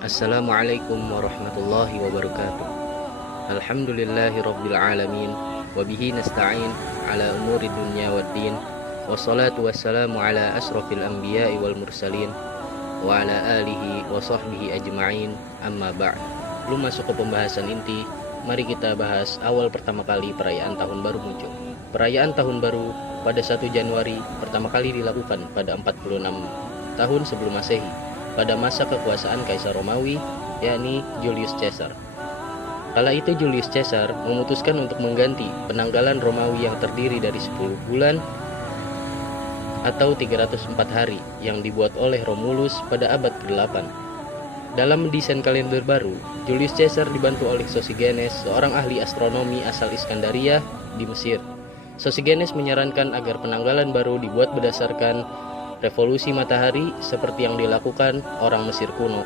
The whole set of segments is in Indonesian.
Assalamualaikum warahmatullahi wabarakatuh. Alhamdulillahi rabbil alamin. Wabihi nasta'in ala umuri dunya waddin. Wassalatu wassalamu ala asrafil anbiya'i wal mursalin wa ala alihi wa sahbihi ajma'in. Amma ba'd. Belum masuk ke pembahasan inti, mari kita bahas awal pertama kali perayaan tahun baru muncul. Perayaan tahun baru pada 1 Januari pertama kali dilakukan pada 46 tahun sebelum Masehi, pada masa kekuasaan Kaisar Romawi, yakni Julius Caesar. Kala itu Julius Caesar memutuskan untuk mengganti penanggalan Romawi yang terdiri dari 10 bulan atau 304 hari yang dibuat oleh Romulus pada abad ke-8. Dalam desain kalender baru, Julius Caesar dibantu oleh Sosigenes, seorang ahli astronomi asal Iskandaria di Mesir. Sosigenes menyarankan agar penanggalan baru dibuat berdasarkan revolusi matahari seperti yang dilakukan orang Mesir kuno.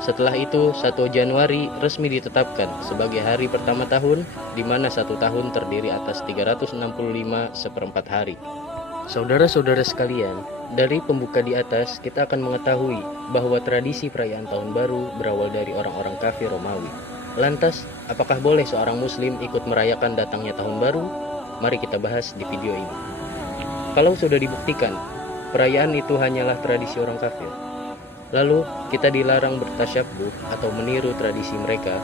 Setelah itu, 1 Januari resmi ditetapkan sebagai hari pertama tahun, di mana 1 tahun terdiri atas 365 hari. Saudara-saudara sekalian, dari pembuka di atas kita akan mengetahui bahwa tradisi perayaan tahun baru berawal dari orang-orang kafir Romawi. Lantas, apakah boleh seorang muslim ikut merayakan datangnya tahun baru? Mari kita bahas di video ini. Kalau sudah dibuktikan perayaan itu hanyalah tradisi orang kafir, lalu kita dilarang bertasyabbuh atau meniru tradisi mereka,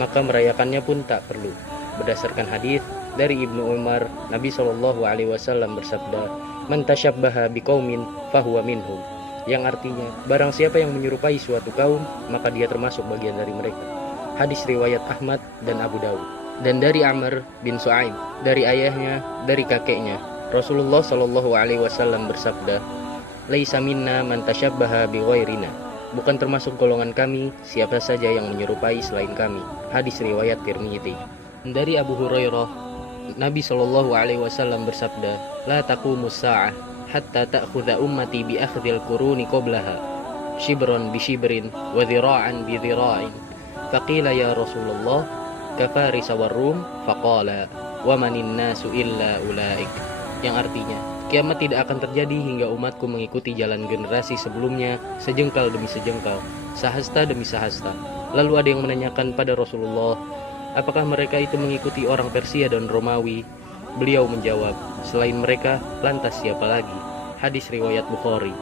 maka merayakannya pun tak perlu. Berdasarkan hadis dari Ibnu Umar, Nabi SAW bersabda, "Man tasyabbaha biqaumin fahuwa minhum," yang artinya, barang siapa yang menyerupai suatu kaum, maka dia termasuk bagian dari mereka. Hadis riwayat Ahmad dan Abu Dawud. Dan dari Amr bin Su'aib, dari ayahnya, dari kakeknya, Rasulullah SAW bersabda, "Laisa minna man tasyabbaha bighairina." Bukan termasuk golongan kami siapa saja yang menyerupai selain kami. Hadis riwayat Tirmidzi. Dari Abu Hurairah, Nabi SAW bersabda, "La taqumus sa'ah hatta ta'khudha ummati bi akhdhil quruni qablaha, shibran bi shibrin wa dhira'an bi dhira'in." Faqila ya Rasulullah, kafarisa warrum? Faqala, "Wa manin nasu illa ulaik." Yang artinya, kiamat tidak akan terjadi hingga umatku mengikuti jalan generasi sebelumnya, sejengkal demi sejengkal, sahasta demi sahasta. Lalu ada yang menanyakan pada Rasulullah, apakah mereka itu mengikuti orang Persia dan Romawi? Beliau menjawab, selain mereka, lantas siapa lagi? Hadis riwayat Bukhari.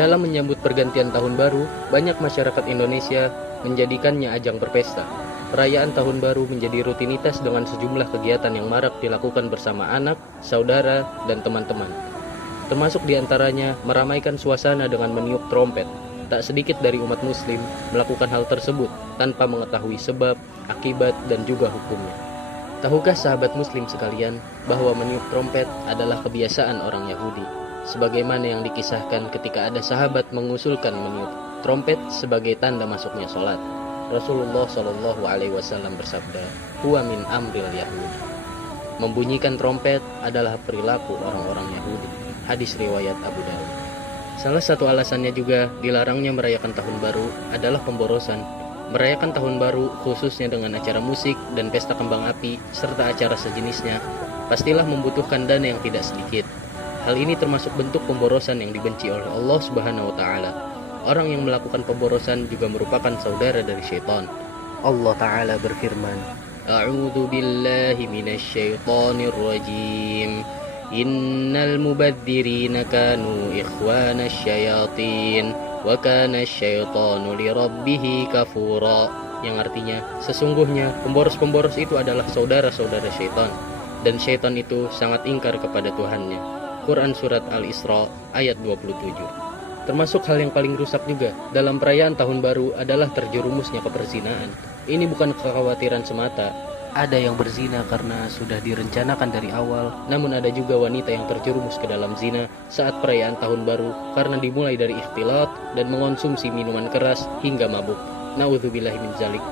Dalam menyambut pergantian tahun baru, banyak masyarakat Indonesia menjadikannya ajang berpesta. Perayaan tahun baru menjadi rutinitas dengan sejumlah kegiatan yang marak dilakukan bersama anak, saudara, dan teman-teman. Termasuk diantaranya meramaikan suasana dengan meniup trompet. Tak sedikit dari umat muslim melakukan hal tersebut tanpa mengetahui sebab, akibat, dan juga hukumnya. Tahukah sahabat muslim sekalian bahwa meniup trompet adalah kebiasaan orang Yahudi? Sebagaimana yang dikisahkan ketika ada sahabat mengusulkan meniup trompet sebagai tanda masuknya sholat. Rasulullah SAW bersabda, "Huwa min amril Yahudi." Membunyikan trompet adalah perilaku orang-orang Yahudi. Hadis riwayat Abu Dawud. Salah satu alasannya juga dilarangnya merayakan tahun baru adalah pemborosan. Merayakan tahun baru khususnya dengan acara musik dan pesta kembang api serta acara sejenisnya pastilah membutuhkan dana yang tidak sedikit. Hal ini termasuk bentuk pemborosan yang dibenci oleh Allah Subhanahu wa taala. Orang yang melakukan pemborosan juga merupakan saudara dari syaitan. Allah Ta'ala berfirman, "A'udzu billahi minasy syaithanir rajim. Innal mubadzirina kanu ikhwanasy syayatin wa kana syaitanu lirabbih kafura." Yang artinya, sesungguhnya pemboros-pemboros itu adalah saudara-saudara syaitan, dan syaitan itu sangat ingkar kepada Tuhannya. Quran Surat Al-Isra ayat 27. Termasuk hal yang paling rusak juga dalam perayaan tahun baru adalah terjerumusnya ke perzinaan. Ini bukan kekhawatiran semata. Ada yang berzina karena sudah direncanakan dari awal, namun ada juga wanita yang terjerumus ke dalam zina saat perayaan tahun baru karena dimulai dari ikhtilat dan mengonsumsi minuman keras hingga mabuk. Na'udzubillahi min dzalik.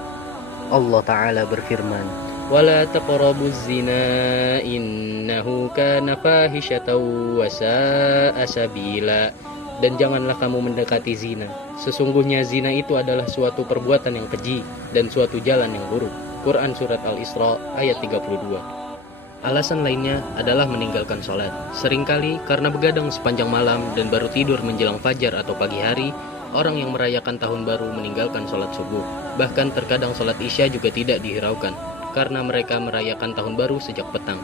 Allah Ta'ala berfirman, "Wala taqrabuz zina innahu kana fahisyatan wa sa'a sabila." Dan janganlah kamu mendekati zina. Sesungguhnya zina itu adalah suatu perbuatan yang keji dan suatu jalan yang buruk. Quran Surat Al-Isra ayat 32. Alasan lainnya adalah meninggalkan sholat. Seringkali karena begadang sepanjang malam dan baru tidur menjelang fajar atau pagi hari, Orang yang merayakan tahun baru meninggalkan sholat subuh. Bahkan terkadang sholat isya juga tidak dihiraukan, karena mereka merayakan tahun baru sejak petang.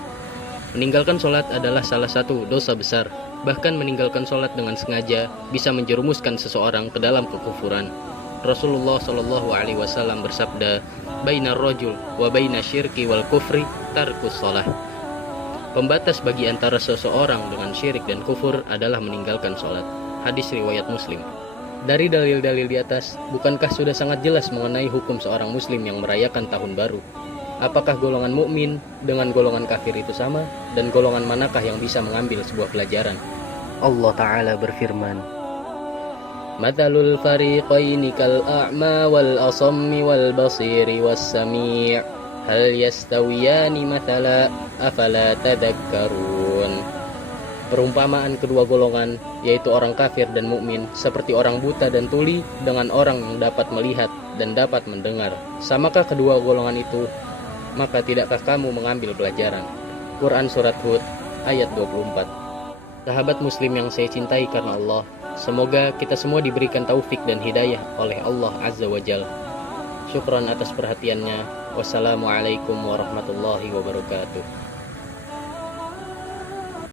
Meninggalkan sholat adalah salah satu dosa besar. Bahkan meninggalkan sholat dengan sengaja bisa menjerumuskan seseorang ke dalam kekufuran. Rasulullah Shallallahu Alaihi Wasallam bersabda, "Bainar rojul wa baina syirki wal kufri tarkus sholah." Pembatas bagi antara seseorang dengan syirik dan kufur adalah meninggalkan sholat. Hadis riwayat Muslim. Dari dalil-dalil di atas, bukankah sudah sangat jelas mengenai hukum seorang muslim yang merayakan tahun baru? Apakah golongan mukmin dengan golongan kafir itu sama? Dan golongan manakah yang bisa mengambil sebuah pelajaran? Allah Ta'ala berfirman, "Mathalul fariqaini kal a'ma wal asammi wal basiri was sami' hal yastawiyani mathala afala tadakkarun." Perumpamaan kedua golongan, yaitu orang kafir dan mukmin, seperti orang buta dan tuli dengan orang yang dapat melihat dan dapat mendengar. Samakah kedua golongan itu? Maka tidakkah kamu mengambil pelajaran? Quran Surat Hud ayat 24. Sahabat muslim yang saya cintai karena Allah, semoga kita semua diberikan taufik dan hidayah oleh Allah Azza wa Jalla. Syukran atas perhatiannya. Wassalamualaikum warahmatullahi wabarakatuh.